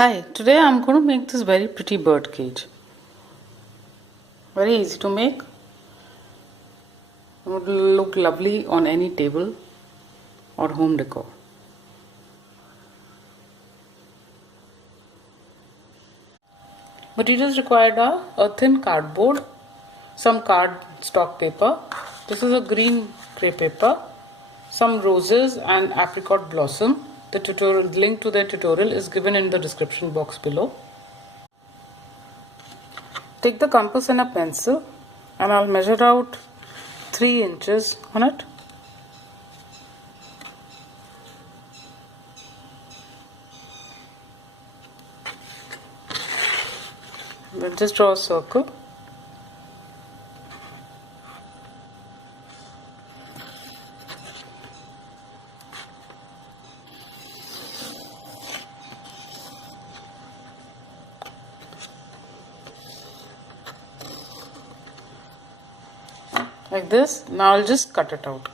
Hi, today I'm going to make this very pretty bird cage. Very easy to make. It would look lovely on any table or home decor. Materials required are a thin cardboard, some card stock paper. This is a green crepe paper, some roses and apricot blossom. The link to the tutorial is given in the description box below. Take the compass and a pencil and I'll measure out 3 inches on it. Then just draw a circle. Like this. Now I'll just cut it out.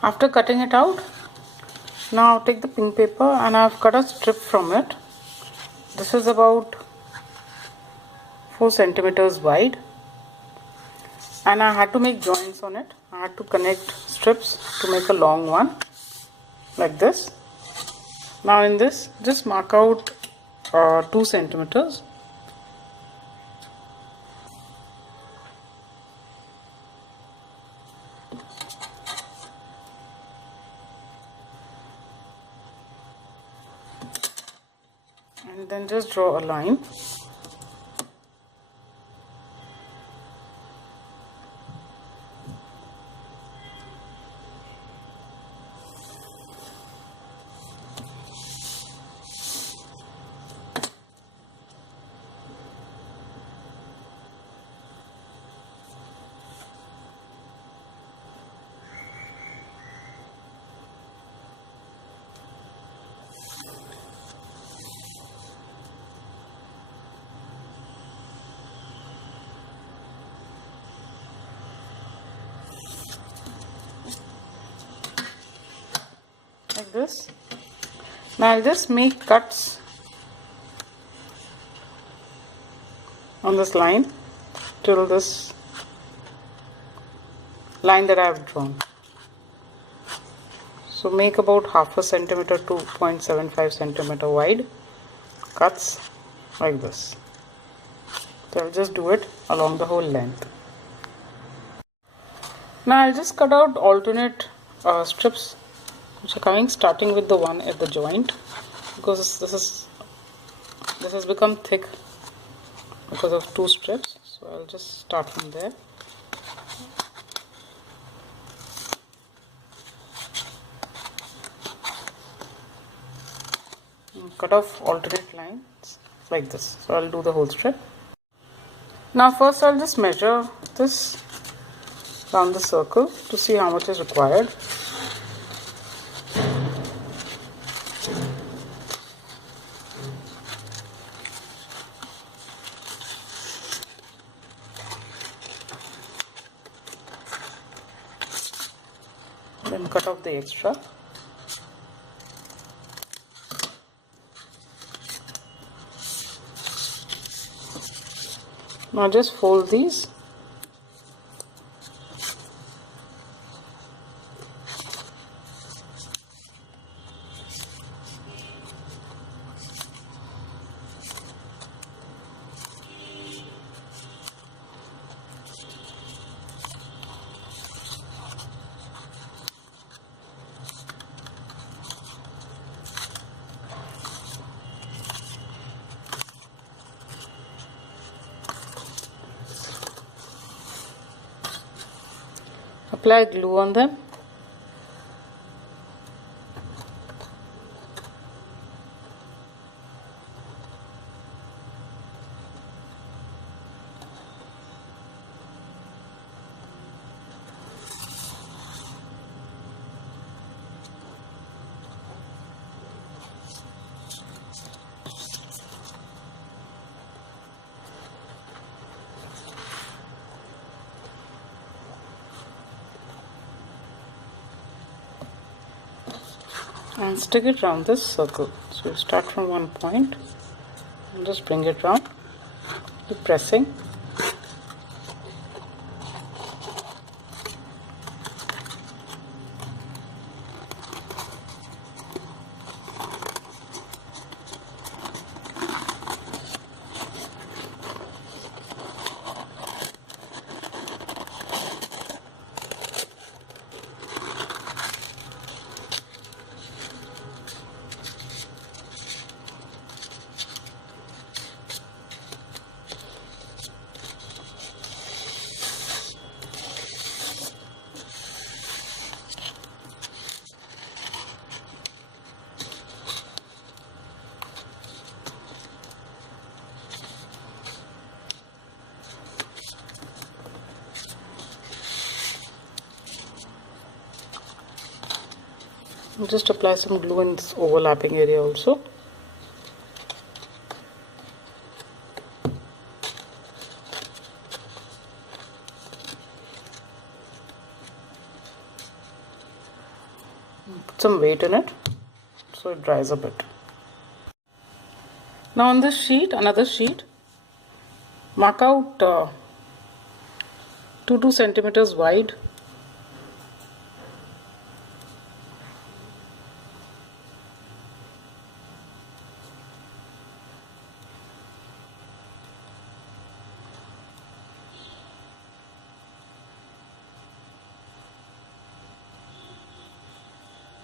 After cutting it out, now I'll take the pink paper and I've cut a strip from it. This is about 4 centimeters wide, and I had to make joints on it. I had to connect strips to make a long one like this. Now in this, just mark out 2 centimeters. And then just draw a line. Like this. Now I'll just make cuts on this line till this line that I have drawn. So make about half a centimeter to 0.75 centimeter wide cuts like this. So I'll just do it along the whole length. Now I'll just cut out alternate strips which are coming, starting with the one at the joint, because this has become thick because of 2 strips. So I'll just start from there. And cut off alternate lines like this. So I'll do the whole strip. Now first I'll just measure this around the circle to see how much is required. Then cut off the extra. Now just fold these. Apply glue on them. and stick it around this circle. So you start from one point and just bring it round, keep pressing. Just apply some glue in this overlapping area also. Put some weight in it so it dries a bit. Now on this sheet, another sheet, mark out 2 centimeters wide.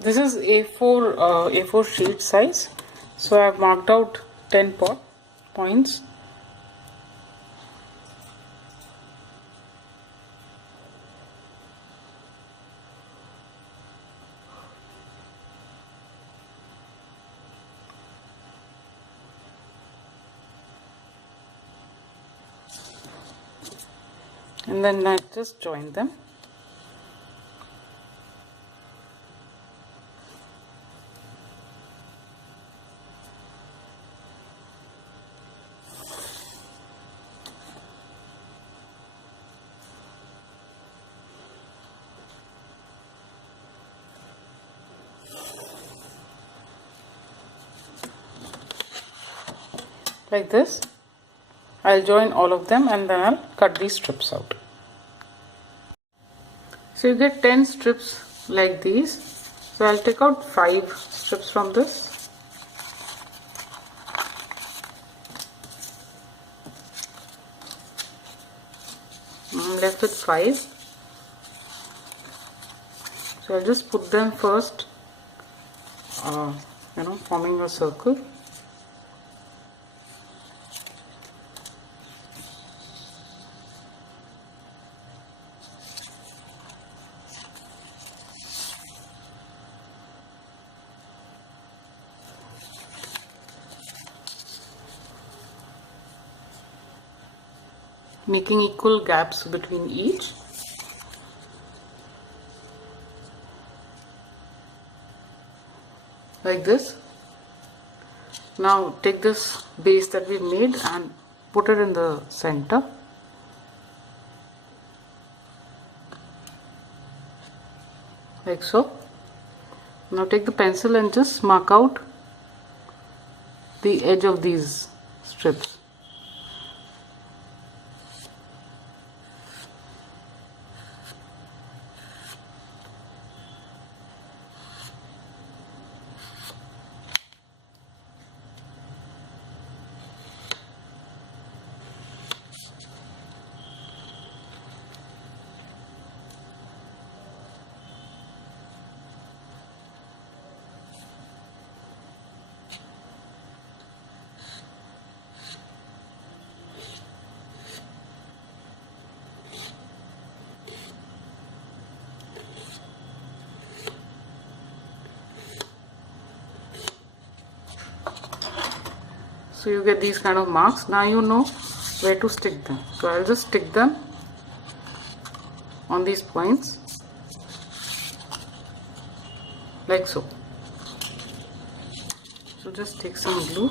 This is A4 sheet size, so I have marked out 10 points. And then I just join them. Like this. I'll join all of them and then I'll cut these strips out. So you get 10 strips like these. So I'll take out 5 strips from this. I'm left with 5. So I'll just put them first, forming a circle. Making equal gaps between each. Like this. Now take this base that we made and put it in the center. Like so. Now take the pencil and just mark out the edge of these strips. So you get these kind of marks. Now you know where to stick them. So I'll just stick them on these points like so. So just take some glue.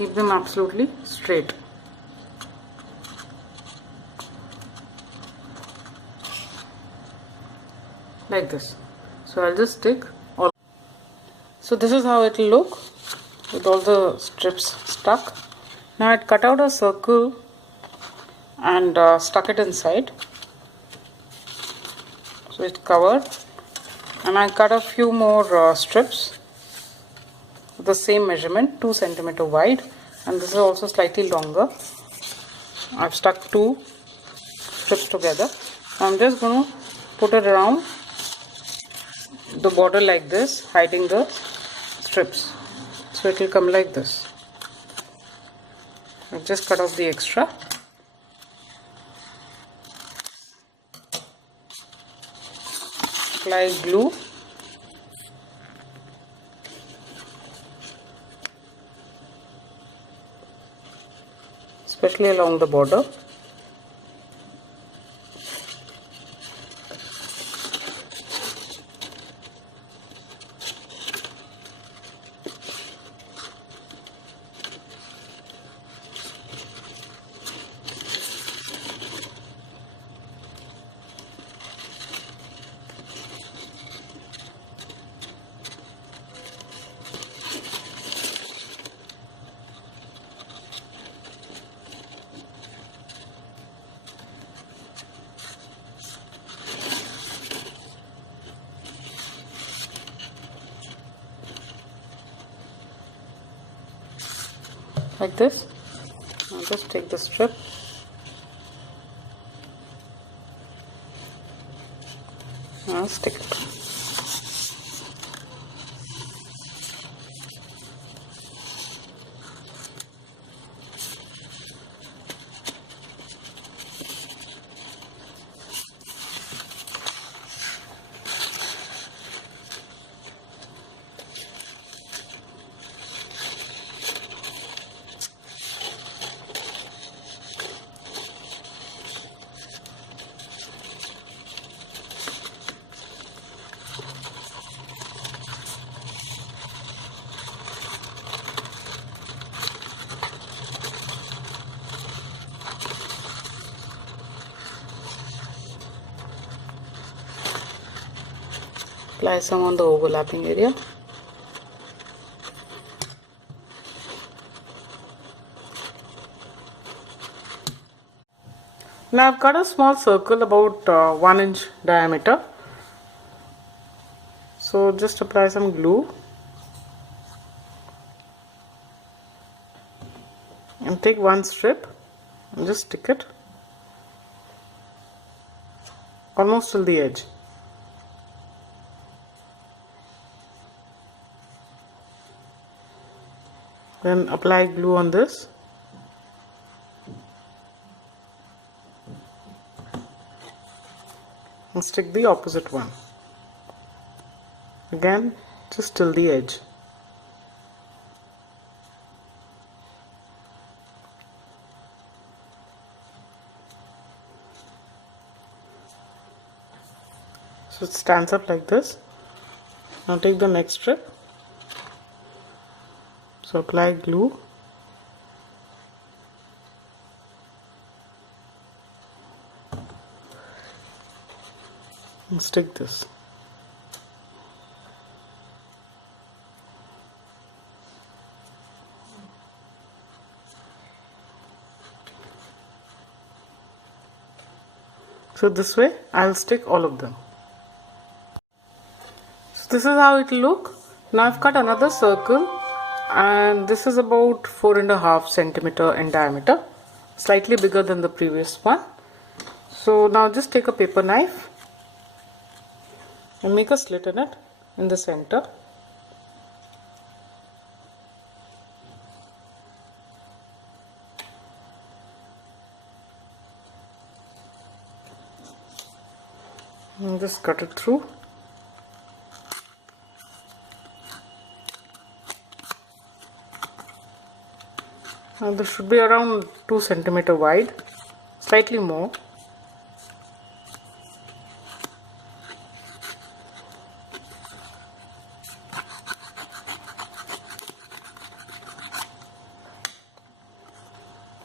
keep them absolutely straight. Like this. So I'll just stick all. So this is how it will look with all the strips stuck. Now I'd cut out a circle and stuck it inside. So it's covered, and I cut a few more strips with the same measurement, 2 centimeter wide, and this is also slightly longer. I've stuck 2 strips together. I'm just going to put it around the border like this, hiding the strips. So it will come like this. I've just cut off the extra. Apply glue. Especially along the border. Like this. I'll just take the strip and stick it. Apply some on the overlapping area. Now I've cut a small circle about 1 inch diameter. So just apply some glue and take one strip and just stick it almost till the edge. Then apply glue on this. And stick the opposite one. Again, just till the edge. So it stands up like this. Now take the next strip. So apply glue. And stick this. So this way I'll stick all of them. So this is how it will look. Now I've cut another circle, and this is about 4.5 centimeter in diameter, slightly bigger than the previous one. So now just take a paper knife and make a slit in it in the center. And just cut it through. And this should be around 2 centimeter wide, slightly more.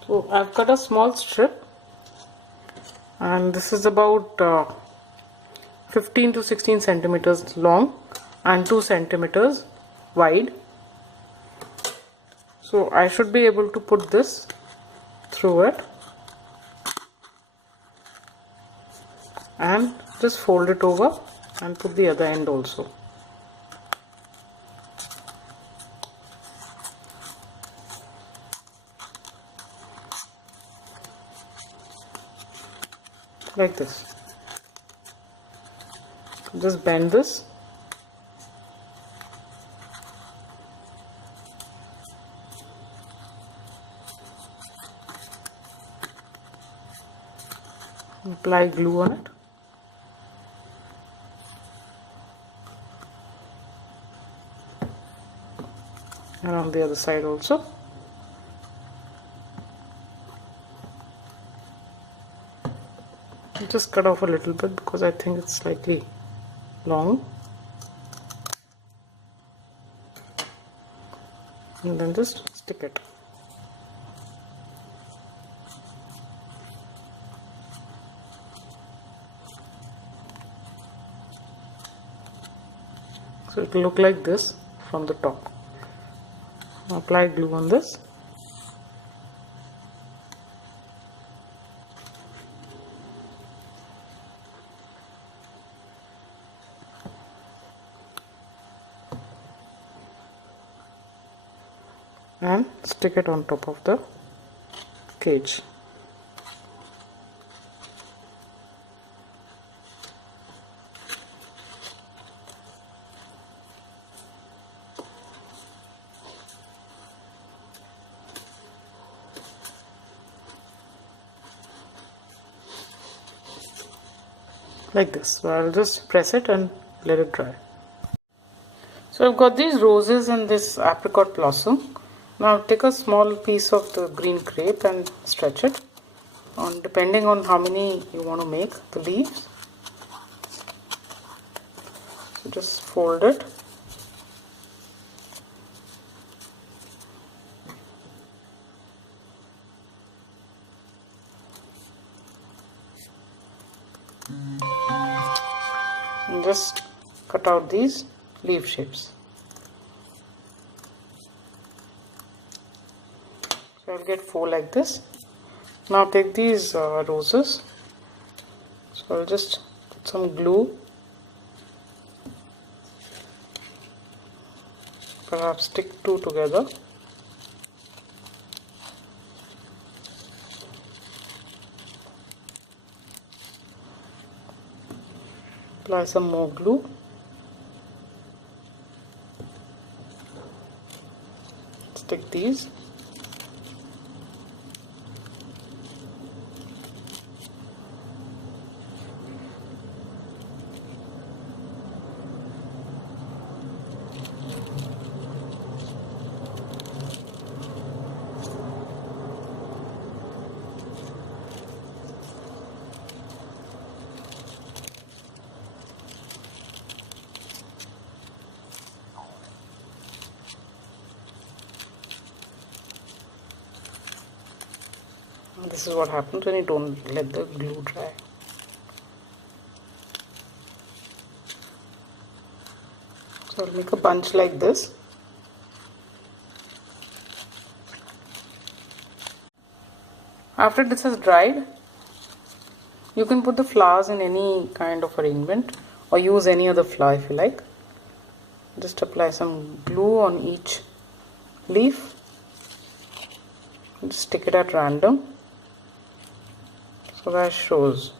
So I've cut a small strip, and this is about 15 to 16 centimeters long and 2 centimeters wide. So I should be able to put this through it and just fold it over and put the other end also. Like this. Just bend this. Apply glue on it. And on the other side also. Just cut off a little bit because I think it's slightly long. And then just stick it. So it will look like this from the top. Apply glue on this. And stick it on top of the cage. Like this. So I'll just press it and let it dry. So I've got these roses and this apricot blossom. Now take a small piece of the green crepe and stretch it on depending on how many you want to make the leaves. So just fold it. And just cut out these leaf shapes. So I'll get 4 like this. Now take these roses. So I'll just put some glue. Perhaps stick 2 together. Apply some more glue. Stick these. This is what happens when you don't let the glue dry. So I'll make a bunch like this. After this has dried, you can put the flowers in any kind of arrangement or use any other flower if you like. Just apply some glue on each leaf. Just stick it at random. So that shows.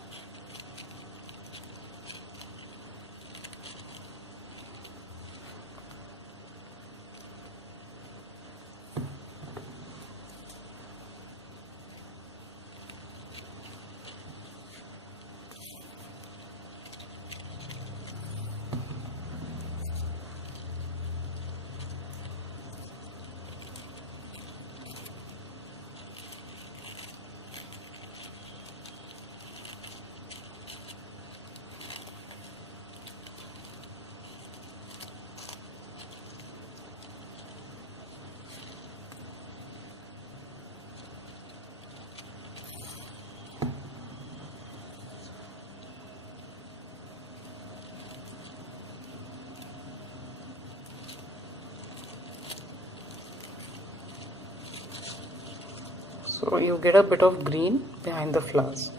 so you get a bit of green behind the flowers.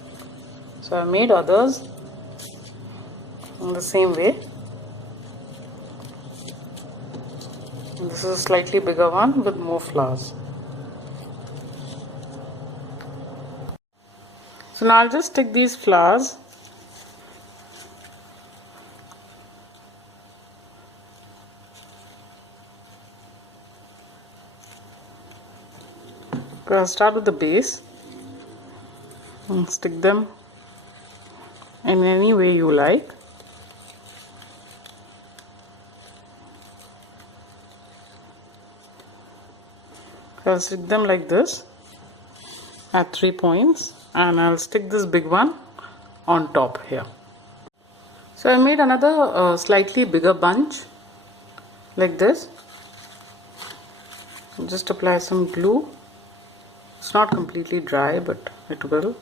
So I made others in the same way. And this is a slightly bigger one with more flowers. So now I'll just stick these flowers I'll start with the base and stick them in any way you like. I'll stick them like this at 3 points, and I'll stick this big one on top here. So I made another slightly bigger bunch like this. Just apply some glue. It's not completely dry, but it will.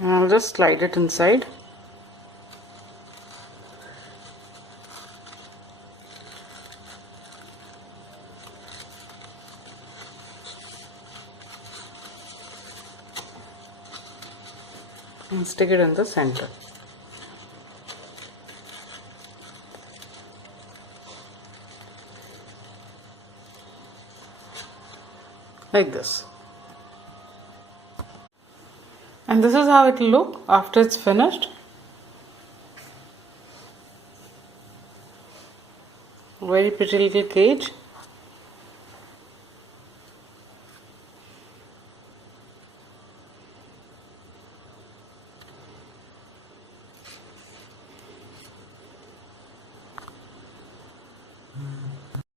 And I'll just slide it inside. And stick it in the center. Like this. And this is how it will look after it's finished. Very pretty little cage.